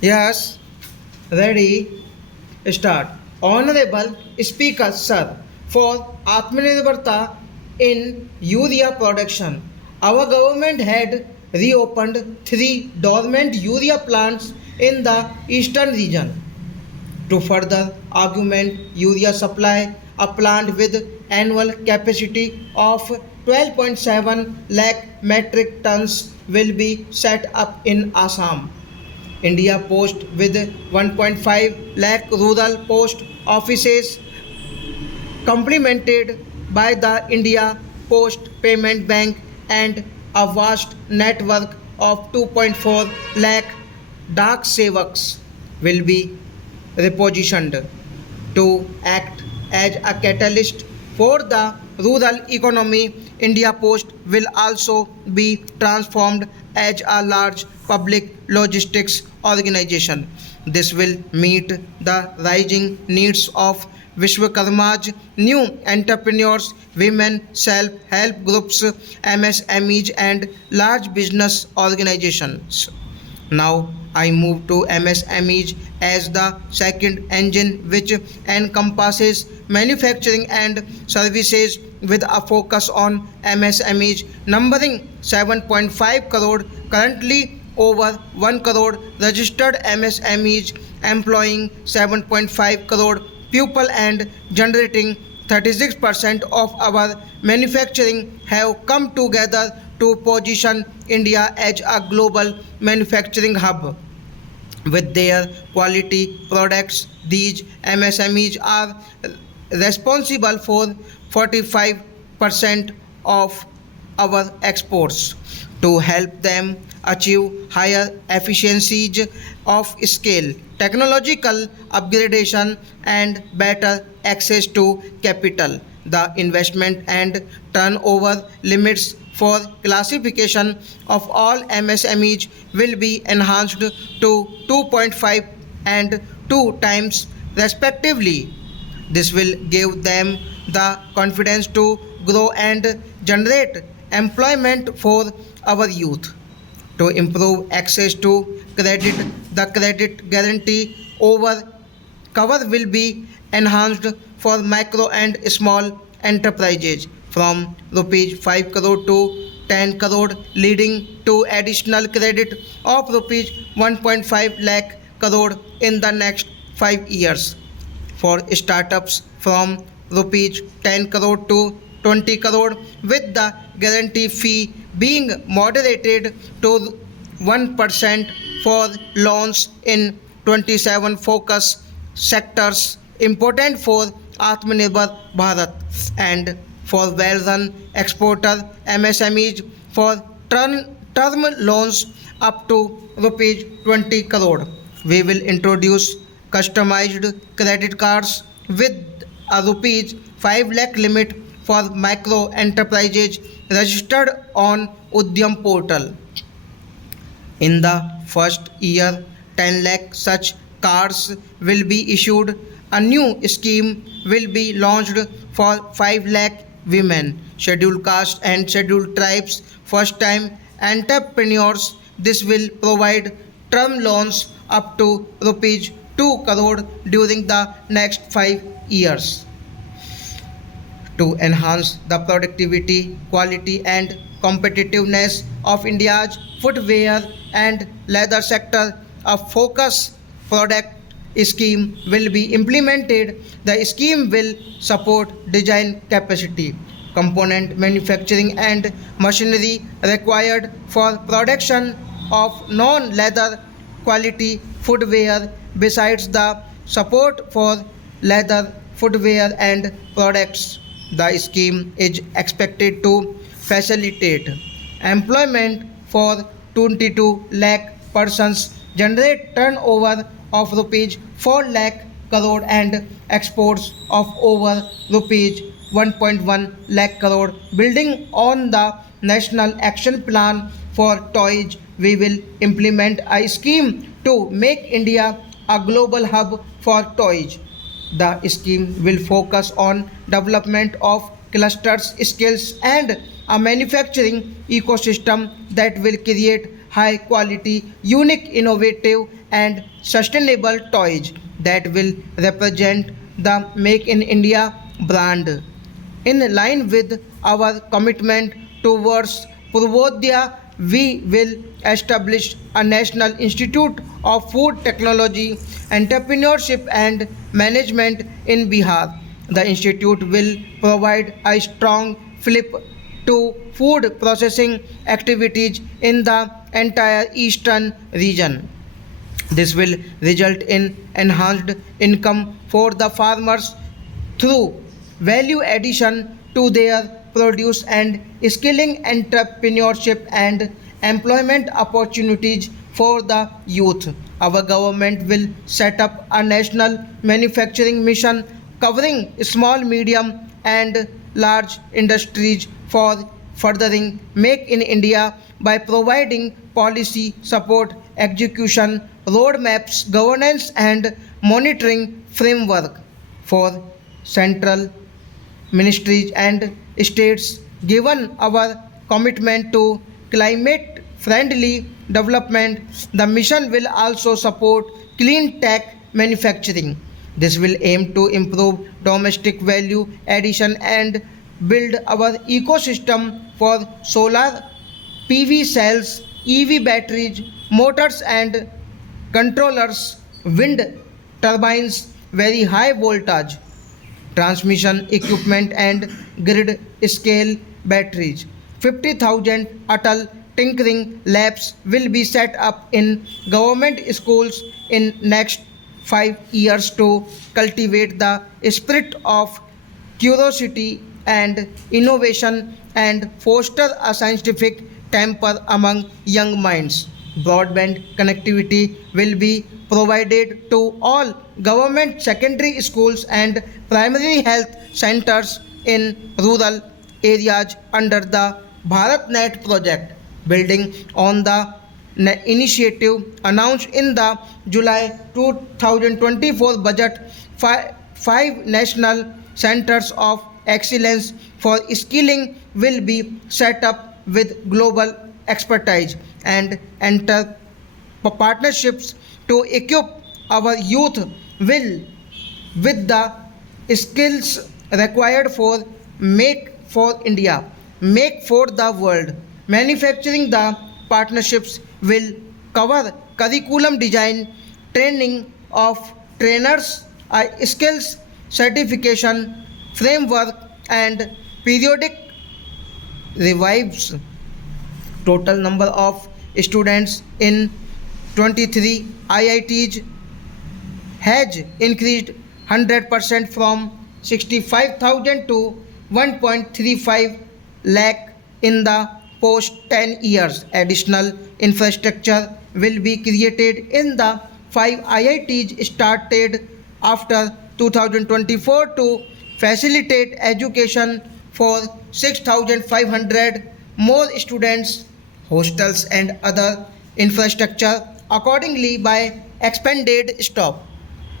Yes, ready, start. Honorable Speaker, sir, for Atmanirbharta in urea production, our government had reopened three dormant urea plants in the eastern region. To further augment urea supply, a plant with annual capacity of 12.7 lakh metric tons will be set up in Assam. India Post with 1.5 lakh rural post offices complemented by the India Post Payment Bank and a vast network of 2.4 lakh Dak Sevaks will be repositioned to act as a catalyst for the rural economy. India Post will also be transformed as a large public logistics organization. This will meet the rising needs of Vishwakarma's new entrepreneurs, women, self-help groups, MSMEs and large business organizations. Now I move to MSMEs as the second engine, which encompasses manufacturing and services with a focus on MSMEs numbering 7.5 crore, currently over 1 crore registered MSMEs employing 7.5 crore people and generating 36% of our manufacturing have come together to position India as a global manufacturing hub. With their quality products, these MSMEs are responsible for 45% of our exports. To help them achieve higher efficiencies of scale, technological upgradation, and better access to capital. The investment and turnover limits for classification of all MSMEs will be enhanced to 2.5 and 2 times respectively. This will give them the confidence to grow and generate employment for our youth. To improve access to credit, the credit guarantee over cover will be enhanced for micro and small enterprises from rupees 5 crore to 10 crore, leading to additional credit of rupees 1.5 lakh crore in the next 5 years. For startups from rupees 10 crore to 20 crore, with the guarantee fee being moderated to 1% for loans in 27 focus sectors important for Atmanirbhar Bharat, and for well-run exporter MSMEs for term loans up to rupees 20 crore. We will introduce customized credit cards with a rupees 5 lakh limit for micro enterprises registered on Udyam portal. In the first year, 10 lakh such cards will be issued. A new scheme will be launched for 5 lakh women, scheduled caste and scheduled tribes, first time entrepreneurs. This will provide term loans up to rupees 2 crore during the next 5 years. To enhance the productivity, quality, and competitiveness of India's footwear and leather sector, a focus product scheme will be implemented. The scheme will support design capacity, component manufacturing, and machinery required for production of non leather quality footwear. Besides the support for leather footwear and products, the scheme is expected to facilitate employment for 22 lakh persons, generate turnover of rupees 4 lakh crore and exports of over rupees 1.1 lakh crore. Building on the National Action Plan for Toys, we will implement a scheme to make India a global hub for toys. The scheme will focus on development of clusters, skills, and a manufacturing ecosystem that will create high quality, unique, innovative, and sustainable toys that will represent the Make in India brand. In line with our commitment towards Purvodaya, we will establish a National Institute of Food Technology, Entrepreneurship and Management in Bihar. The institute will provide a strong flip to food processing activities in the entire eastern region. This will result in enhanced income for the farmers through value addition to their produce and skilling entrepreneurship and employment opportunities for the youth. Our government will set up a national manufacturing mission covering small, medium, and large industries for furthering Make in India by providing policy support, execution, roadmaps, governance, and monitoring framework for central ministries and states. Given our commitment to climate friendly development, the mission will also support clean tech manufacturing. This will aim to improve domestic value addition and build our ecosystem for solar PV cells, EV batteries, motors and controllers, wind turbines, very high voltage transmission equipment and grid scale batteries. 50,000 Atal tinkering labs will be set up in government schools in next 5 years to cultivate the spirit of curiosity and innovation and foster a scientific temper among young minds. Broadband connectivity will be provided to all government secondary schools and primary health centers in rural areas under the BharatNet project, building on the initiative announced in the July 2024 budget. Five national centers of excellence for skilling will be set up with global expertise and enter partnerships to equip our youth will with the skills required for Make for India, Make for the world. Manufacturing the partnerships will cover curriculum design, training of trainers, skills certification framework, and periodic revives. Total number of students in 23 IITs has increased 100% from 65,000 to 1.35 lakh in the post 10 years. Additional infrastructure will be created in the 5 IITs started after 2024 to facilitate education for 6,500 more students. Hostels and other infrastructure accordingly by expanded stop.